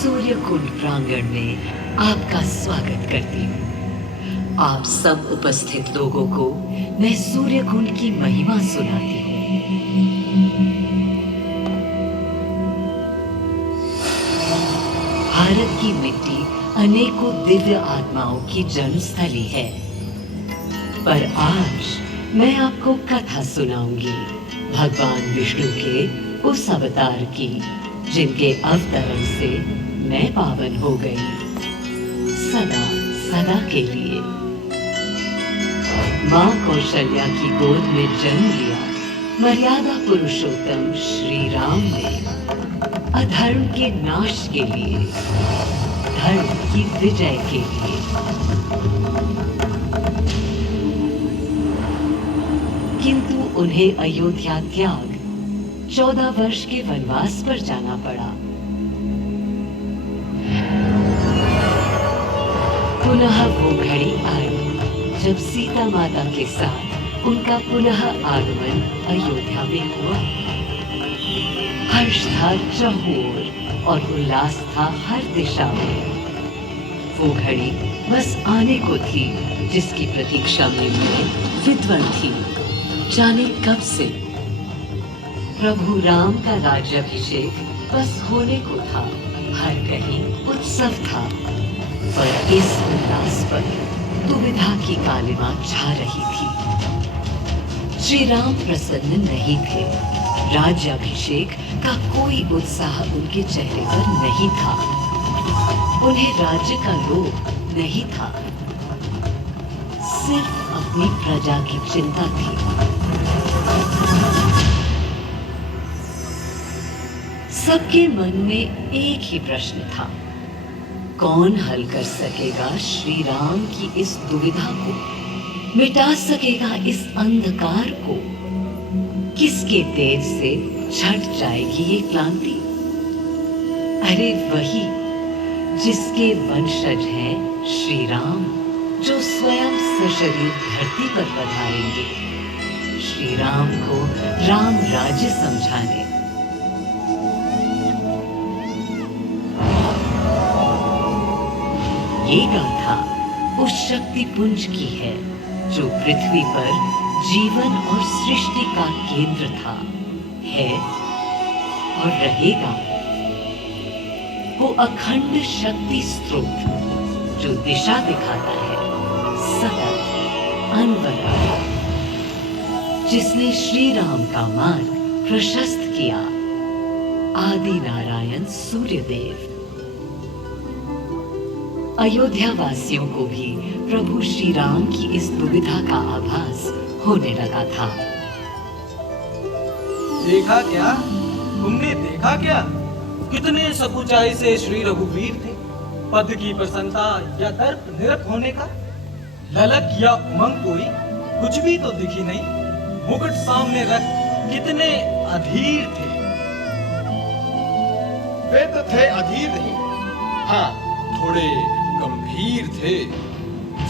सूर्यकुंड प्रांगण में आपका स्वागत करती हूँ। आप सब उपस्थित लोगों को मैं सूर्यकुंड की महिमा सुनाती हूँ। भारत की मिट्टी अनेकों दिव्य आत्माओं की जन्मस्थली है, पर आज मैं आपको कथा सुनाऊंगी भगवान विष्णु के उस अवतार की, जिनके अवतरण से मैं पावन हो गई सदा सदा के लिए। माँ कौशल्या की गोद में जन्म लिया मर्यादा पुरुषोत्तम श्री राम ने अधर्म के नाश के लिए, धर्म की विजय के लिए। किंतु उन्हें अयोध्या त्याग 14 वर्ष के वनवास पर जाना पड़ा। पुनः वो घड़ी आई जब सीता माता के साथ उनका पुनः आगमन अयोध्या में हुआ। हर्ष था चहुओर और उल्लास था हर दिशा में। वो घड़ी बस आने को थी जिसकी प्रतीक्षा में मैं विद्वान थी, जाने कब से। प्रभु राम का राज्याभिषेक बस होने को था, हर कहीं उत्सव था। पर इस उल्लास पर दुविधा की कालिमा छा रही थी। श्री राम प्रसन्न नहीं थे। राज्याभिषेक का कोई उत्साह उनके चेहरे पर नहीं था। उन्हें राज्य का लोभ नहीं था, सिर्फ अपनी प्रजा की चिंता थी। सबके मन में एक ही प्रश्न था, कौन हल कर सकेगा श्री राम की इस दुविधा को, मिटा सकेगा इस अंधकार को? किसके तेज से छट जाएगी ये क्लांति? अरे वही जिसके वंशज हैं श्री राम, जो स्वयं सशरीर धरती पर पधारेंगे श्री राम को राम राज्य समझाने। ये गाथा उस शक्ति पुंज की है जो पृथ्वी पर जीवन और सृष्टि का केंद्र था, है और रहेगा। वो अखंड शक्ति स्रोत जो दिशा दिखाता है सतत अनवरत, जिसने श्री राम का मार्ग प्रशस्त किया, आदि नारायण सूर्यदेव। अयोध्या वासियों को भी प्रभु श्री राम की इस दुविधा का आभास होने लगा था। देखा क्या? तुमने देखा क्या? कितने सकुचाई से श्री रघुवीर थे। पद की प्रसन्नता या दर्प निरप होने का ललक या उमंग कोई कुछ भी तो दिखी नहीं। मुकुट सामने रख कितने अधीर थे। वे तो थे अधीर नहीं, हाँ थोड़े गंभीर थे।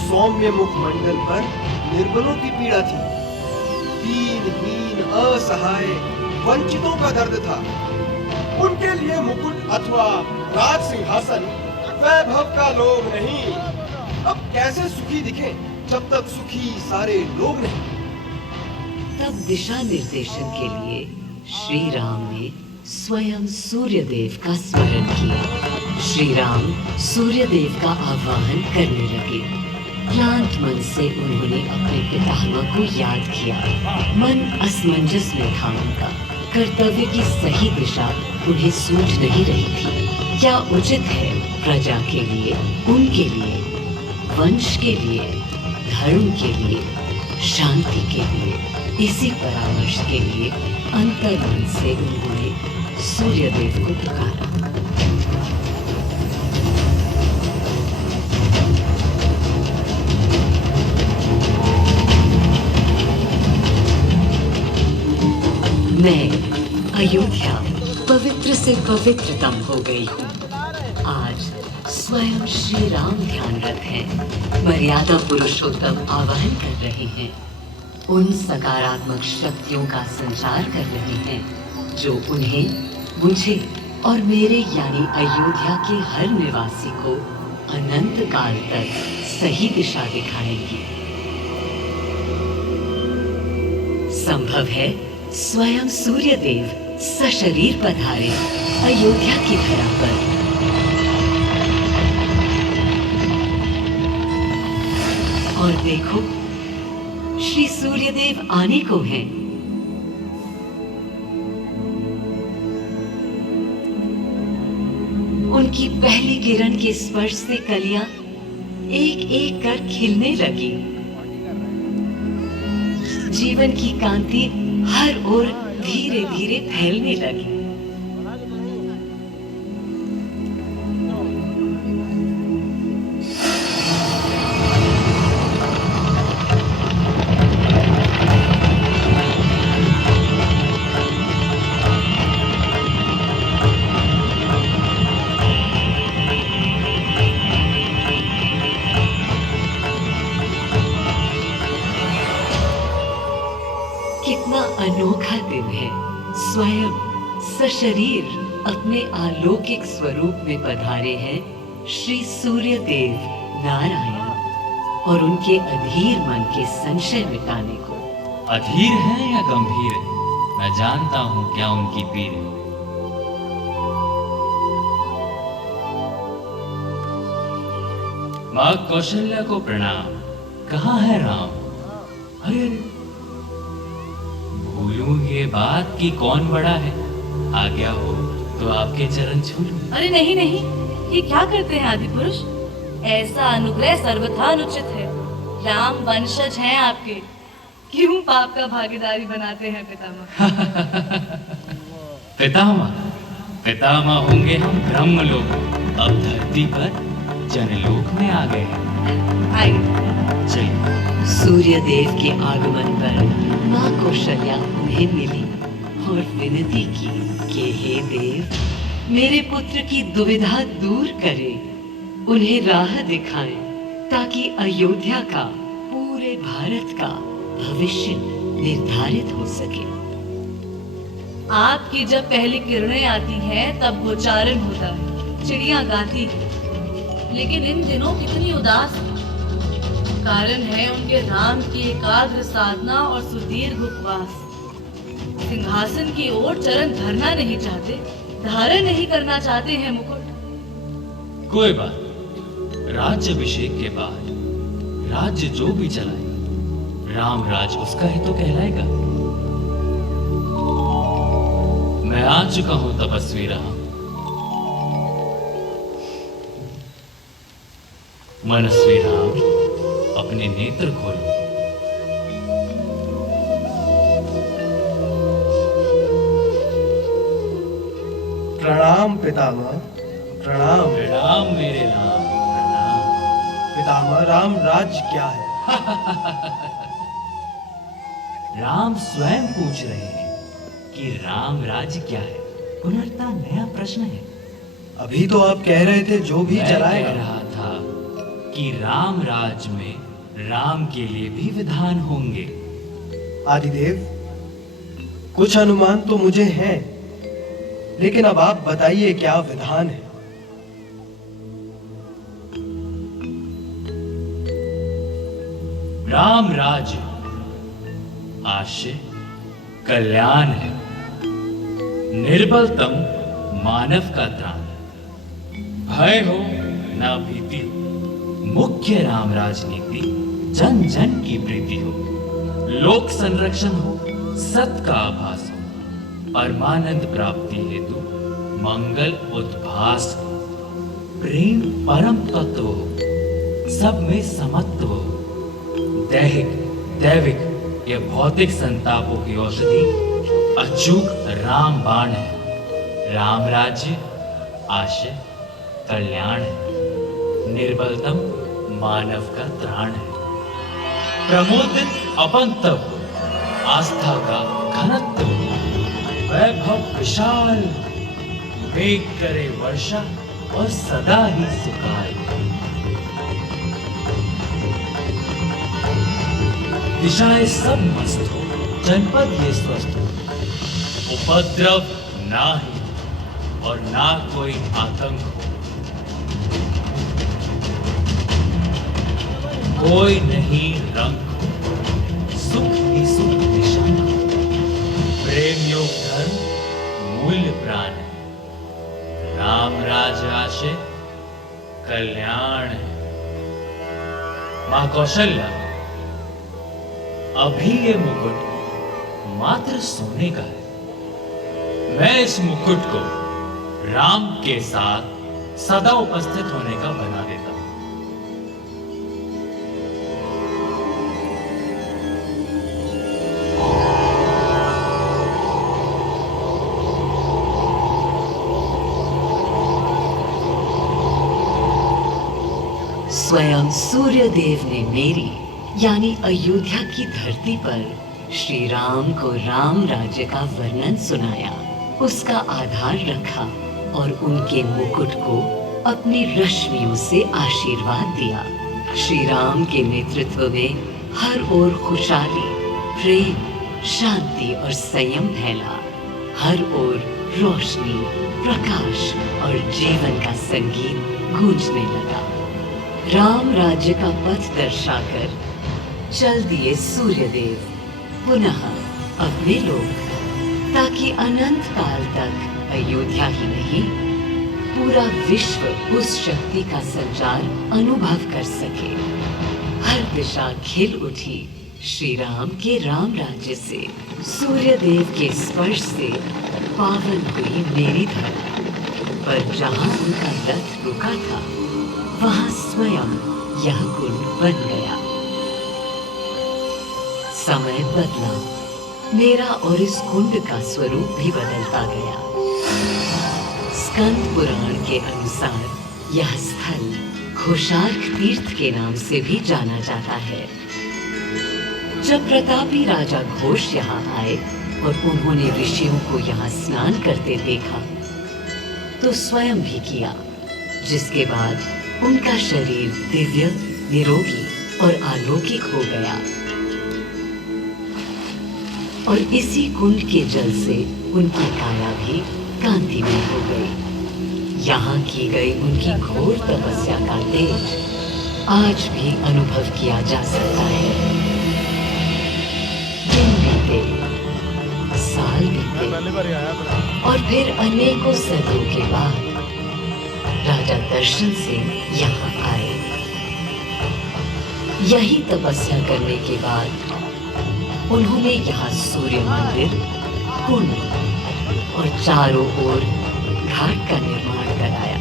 सौम्य मुखमंडल पर निर्बलों की पीड़ा थी, दीनहीन असहाय वंचितों का दर्द था। उनके लिए मुकुट अथवा राज सिंहासन वैभव का लोभ नहीं। अब कैसे सुखी दिखे जब तक सुखी सारे लोग नहीं। तब दिशा निर्देशन के लिए श्री राम ने स्वयं सूर्यदेव का स्मरण किया। श्री राम सूर्यदेव का आह्वान करने लगे। क्लांत मन से उन्होंने अपने पितामह को याद किया। मन असमंजस में था उनका। कर्तव्य की सही दिशा उन्हें सूझ नहीं रही थी। क्या उचित है प्रजा के लिए, उनके लिए, वंश के लिए, धर्म के लिए, शांति के लिए? इसी परामर्श के लिए अंतर्मन से उन्होंने सूर्यदेव को पुकारा। मैं अयोध्या पवित्र से पवित्रतम हो गई हूँ। आज स्वयं श्री राम ध्यानरत हैं, मर्यादा पुरुषोत्तम आवाहन कर रहे हैं, उन सकारात्मक शक्तियों का संचार कर रहे हैं जो उन्हें, मुझे और मेरे यानी अयोध्या के हर निवासी को अनंत काल तक सही दिशा दिखाएंगी। संभव है स्वयं सूर्यदेव सशरीर पधारे अयोध्या की धरा पर। और देखो, श्री सूर्यदेव आने को हैं। उनकी पहली किरण के स्पर्श से कलियां एक एक कर खिलने लगी। जीवन की कांति हर ओर धीरे धीरे फैलने लगी। कितना अनोखा दिन है। स्वयं सशरीर अपने अलौकिक स्वरूप में पधारे हैं श्री सूर्यदेव नारायण, और उनके अधीर मन के संशय मिटाने को। अधीर है या गंभीर है, मैं जानता हूं क्या उनकी पीड़ है। माँ कौशल्या को प्रणाम। कहाँ है राम? अरे भूलूं ये बात कि कौन बड़ा है। आज्ञा हो तो आपके चरण छू लूं। अरे नहीं नहीं, ये क्या करते हैं आदि पुरुष? ऐसा अनुग्रह सर्वथा अनुचित है। राम वंशज हैं आपके, क्यों पाप का भागीदारी बनाते हैं पितामह? पितामह होंगे हम ब्रह्मलोक, अब धरती पर जनलोक में आ गए हैं। आइए चलिए। सूर्यदेव के आगमन पर माँ कौशल्या उन्हें मिली और विनती की कि हे देव, मेरे पुत्र की दुविधा दूर करें, उन्हें राह दिखाएं, ताकि अयोध्या का, पूरे भारत का भविष्य निर्धारित हो सके। आपकी जब पहली किरणें आती हैं तब गोचारण होता है, चिड़िया गाती है, लेकिन इन दिनों कितनी उदास है। कारण है उनके राम की एकाग्र साधना और सुदीर्घ उपवास। सिंहासन की ओर चरण धरना नहीं चाहते, धारण नहीं करना चाहते हैं मुकुट। कोई बात, राज्य अभिषेक के बाद राज्य जो भी चलाए, राम राज उसका ही तो कहलाएगा। मैं आ चुका हूं तपस्वी राम। मनस्वी राम, अपने नेत्र खोलो। प्रणाम पितामह, प्रणाम। प्रणाम मेरे राम, प्रणाम। पितामह, राम राज्य क्या है? राम स्वयं पूछ रहे हैं कि राम राज्य क्या है। पुनर्ता नया प्रश्न है। अभी तो आप कह रहे थे जो भी मैं चलाएगा। कह रहा था कि राम राज्य में राम के लिए भी विधान होंगे। आदिदेव, कुछ अनुमान तो मुझे हैं, लेकिन अब आप बताइए क्या विधान है? राम राज्य आशय कल्याण है, निर्बलतम मानव का त्राण है। भय हो ना भीति हो, मुख्य राम राजनीति जन जन की प्रीति हो। लोक संरक्षण हो, सत का आभास हो, परमानंद प्राप्ति हेतु मंगल उद्भास हो। प्रेम परम तत्व हो, सब में समत्व हो। दैहिक दैविक या भौतिक संतापों की औषधि अचूक राम बाण है। राम राज्य आशय कल्याण है, निर्बलतम मानव का त्राण है। प्रमोदित अपंतव, आस्था का घनत्व, वैभव विशाल, वेग करे वर्षा और सदा ही सुकाल। दिशाएं सब मस्त हो, जनपद ये स्वस्थ हो, उपद्रव नाही, और ना कोई आतंक हो। कोई नहीं रंग हो, सुख ही सुख निशान हो। प्रेम योग धर्म मूल्य प्राण है। राम राज आशे कल्याण है। मां कौशल्या, अभी ये मुकुट मात्र सोने का है। मैं इस मुकुट को राम के साथ सदा उपस्थित होने का बना देता हूं। स्वयं सूर्यदेव ने मेरी यानी अयोध्या की धरती पर श्री राम को राम राज्य का वर्णन सुनाया, उसका आधार रखा और उनके मुकुट को अपनी रश्मियों से आशीर्वाद दिया। श्री राम के नेतृत्व में हर ओर खुशहाली, प्रेम, शांति और संयम फैला। हर ओर रोशनी, प्रकाश और जीवन का संगीत गूंजने लगा। राम राज्य का पथ दर्शाकर चल दिए सूर्यदेव पुनः अपने लोक, ताकि अनंत काल तक अयोध्या ही नहीं पूरा विश्व उस शक्ति का संचार अनुभव कर सके। हर दिशा खिल उठी श्री राम के राम राज्य से। सूर्यदेव के स्पर्श से पावन हुई मेरी धरती, पर जहां उनका रथ रुका था वहां स्वयं यह कुंड बन गया। समय बदला, मेरा और इस कुंड का स्वरूप भी बदलता गया। स्कंद पुराण के अनुसार यह स्थल घोषार्क तीर्थ के नाम से भी जाना जाता है। जब प्रतापी राजा घोष यहाँ आए और उन्होंने ऋषियों को यहाँ स्नान करते देखा तो स्वयं भी किया, जिसके बाद उनका शरीर दिव्य, निरोगी और अलौकिक हो गया। और इसी कुंड के जल से उनकी काया भी कांतिमय हो गई। यहाँ की गई उनकी घोर तपस्या का तेज आज भी अनुभव किया जा सकता है। दिन बीते, साल बीते और फिर अनेकों सदियों के बाद राजा दर्शन से यहाँ आए। यही तपस्या करने के बाद उन्होंने यहाँ सूर्य मंदिर, कुंड और चारों ओर घाट का निर्माण कराया,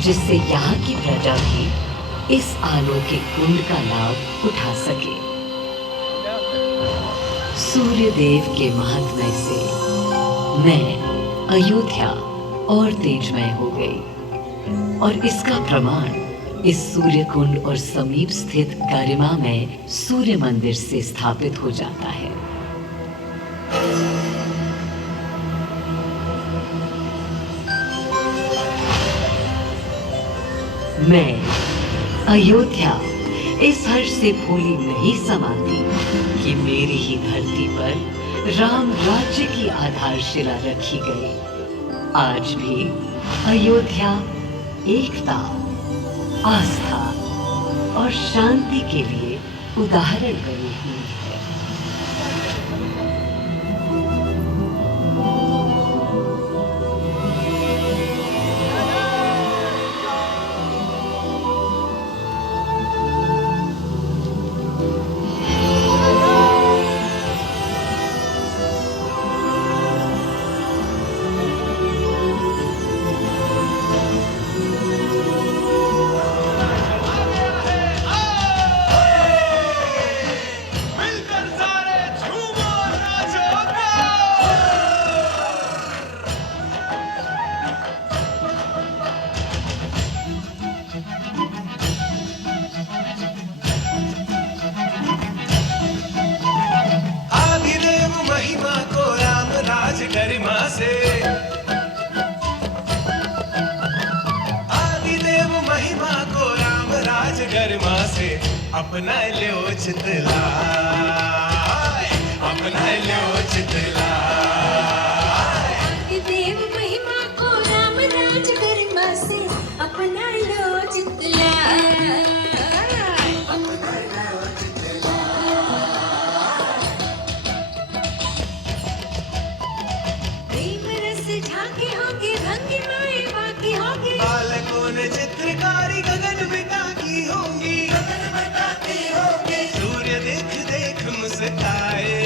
जिससे यहाँ की प्रजा भी इस अलौकिक कुंड का लाभ उठा सके। सूर्यदेव के महात्म्य से मैं अयोध्या और तेजमय हो गई, और इसका प्रमाण इस सूर्य कुंड और समीप स्थित गरिमा में सूर्य मंदिर से स्थापित हो जाता है। मैं अयोध्या इस हर्ष से फूली नहीं समाती कि मेरी ही धरती पर राम राज्य की आधारशिला रखी गई। आज भी अयोध्या एकता, आस्था और शांति के लिए उदाहरण बनी हुई है। गरिमा से आदिदेव महिमा को राम राज गरिमा से अपना लो चितलाय, अपना लो चितलाय। आदिदेव महिमा रानी गगन बिता की होंगी, सूर्य देख देख मुस्काए।